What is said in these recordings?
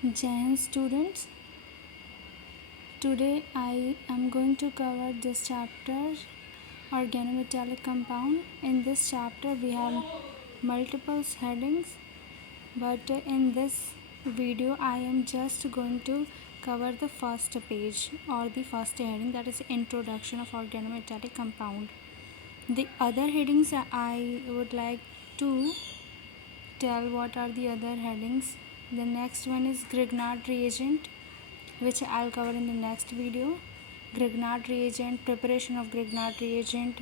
Jai students, today I am going to cover this chapter, organometallic compound. In this chapter we have multiple headings, but in this video I am just going to cover the first page or the first heading, that is introduction of organometallic compound. The other headings I would like to tell what are the other headings. The next one is Grignard reagent, which I'll cover in the next video. Grignard reagent, preparation of Grignard reagent,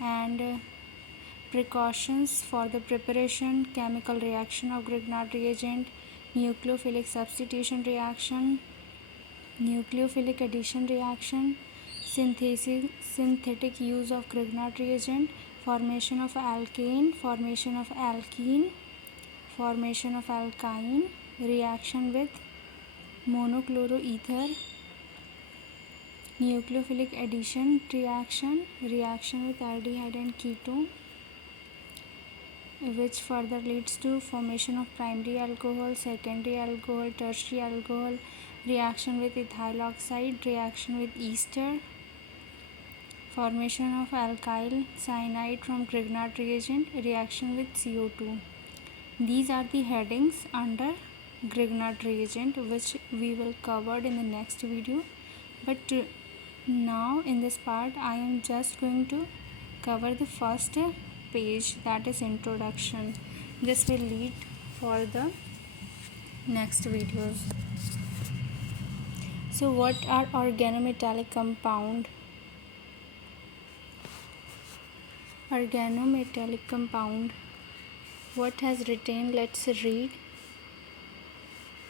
and precautions for the preparation, chemical reaction of Grignard reagent, nucleophilic substitution reaction, nucleophilic addition reaction, synthetic use of Grignard reagent, formation of alkane, formation of alkene, formation of alkyne, reaction with monochloroether, nucleophilic addition reaction, reaction with aldehyde and ketone, which further leads to formation of primary alcohol, secondary alcohol, tertiary alcohol, reaction with ethyl oxide, reaction with ester, formation of alkyl cyanide from Grignard reagent, reaction with CO2. These are the headings under Grignard reagent, which we will cover in the next video. But now in this part I am just going to cover the first page, that is introduction. This will lead for the next videos. So what are organometallic compound? Organometallic compound, what has written, let's read.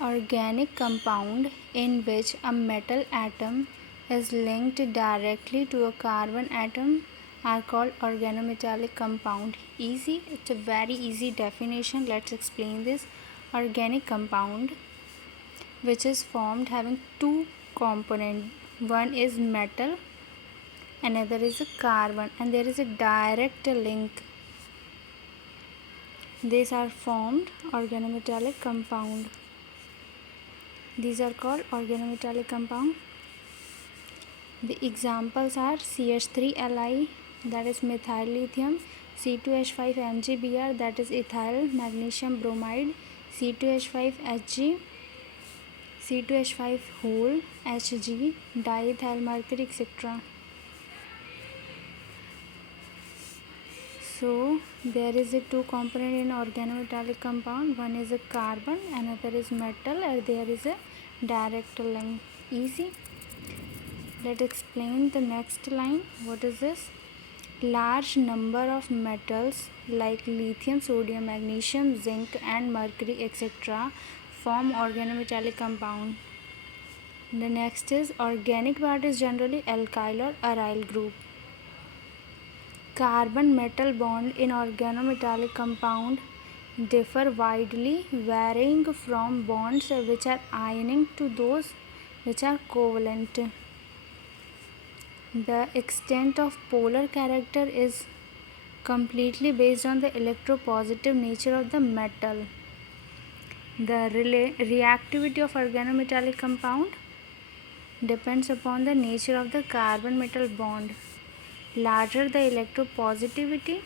Organic compound in which a metal atom is linked directly to a carbon atom are called organometallic compound. Easy, it's a very easy definition. Let's explain this. Organic compound which is formed having two components, one is metal, another is a carbon, and there is a direct link. These are formed organometallic compound. These are called organometallic compound. The examples are CH3Li, that is methyl lithium, C2H5MgBr, that is ethyl magnesium bromide, C2H5Hg, C2H5 whole, Hg, diethyl mercury, etc. So there is a two component in organometallic compound, one is a carbon, another is metal, and there is a direct link. Easy. Let's explain the next line. What is this? Large number of metals like lithium, sodium, magnesium, zinc and mercury, etc. form organometallic compound. The next is organic part is generally alkyl or aryl group. Carbon metal bond in organometallic compound differ widely, varying from bonds which are ionic to those which are covalent. The extent of polar character is completely based on the electropositive nature of the metal. The reactivity of organometallic compound depends upon the nature of the carbon metal bond. Larger the electropositivity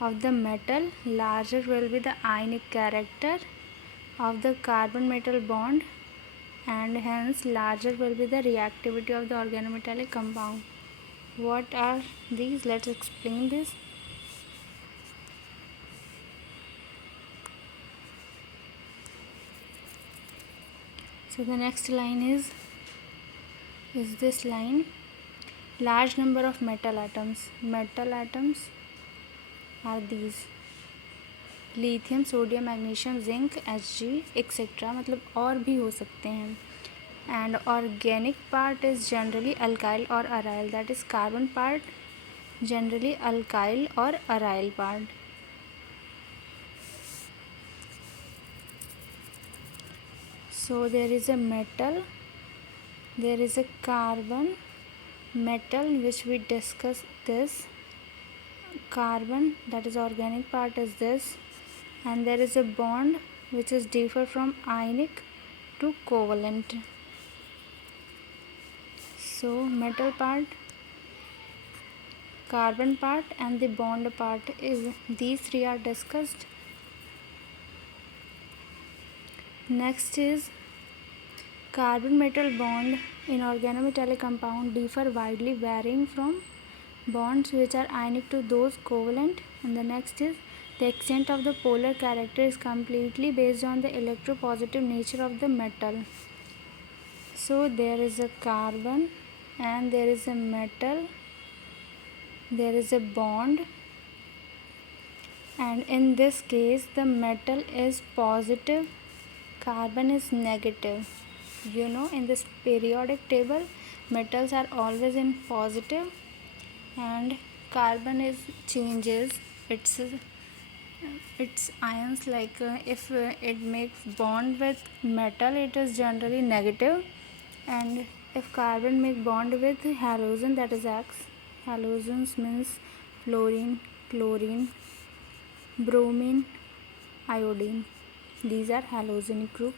of the metal, larger will be the ionic character of the carbon metal bond, and hence larger will be the reactivity of the organometallic compound. What are these? Let's explain this. So the next line is this line. Large number of metal atoms. Metal atoms are these: lithium, sodium, magnesium, zinc, Hg, etc. मतलब और भी हो सकते हैं. And organic part is generally alkyl or aryl, that is carbon part generally alkyl or aryl part. So there is a metal, there is a carbon metal, which we discussed this. Carbon, that is organic part, is this, and there is a bond which is differ from ionic to covalent. So metal part, carbon part and the bond part is these three are discussed. Next is carbon metal bond in organometallic compound differ widely, varying from bonds which are ionic to those covalent. And the next is the extent of the polar character is completely based on the electropositive nature of the metal. So there is a carbon and there is a metal, there is a bond, and in this case the metal is positive, carbon is negative. In this periodic table metals are always in positive and carbon is changes its ions, like if it makes bond with metal it is generally negative, and if carbon make bond with halogen, that is X. Halogens means fluorine, chlorine, bromine, iodine. These are halogenic group.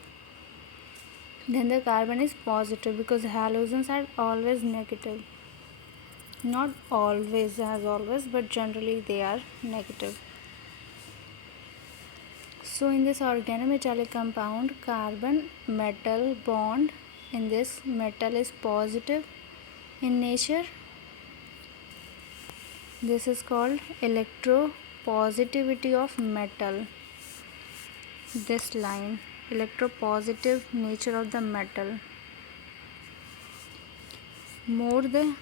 Then the carbon is positive because halogens are always negative. Not always as always, but generally they are negative. So in this organometallic compound, carbon metal bond in this metal is positive in nature. This is called electropositivity of metal. This line, electropositive nature of the metal. More the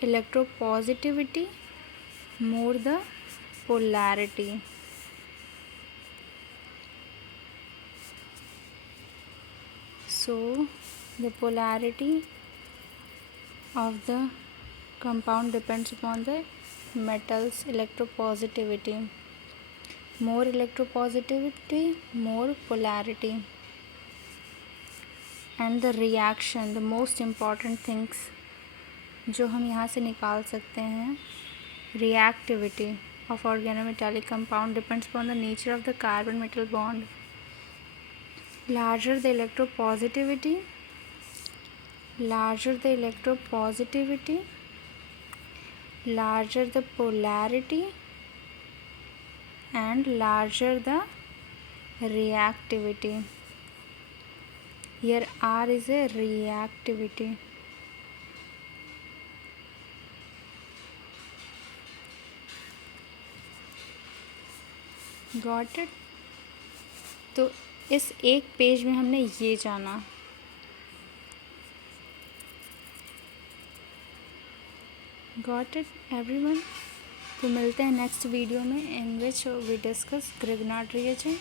electropositivity, more the polarity. So the polarity of the compound depends upon the metal's electropositivity. More electropositivity, more polarity. And the reaction, the most important things जो हम यहाँ से निकाल सकते हैं, reactivity of organometallic compound depends upon the nature of the carbon metal bond. Larger the electropositivity, larger the polarity, and larger the reactivity. Here R is a reactivity. Got it? तो इस एक पेज में हमने ये जाना. Got it everyone? तो मिलते हैं नेक्स्ट वीडियो में, in which we discuss Grignard reagent.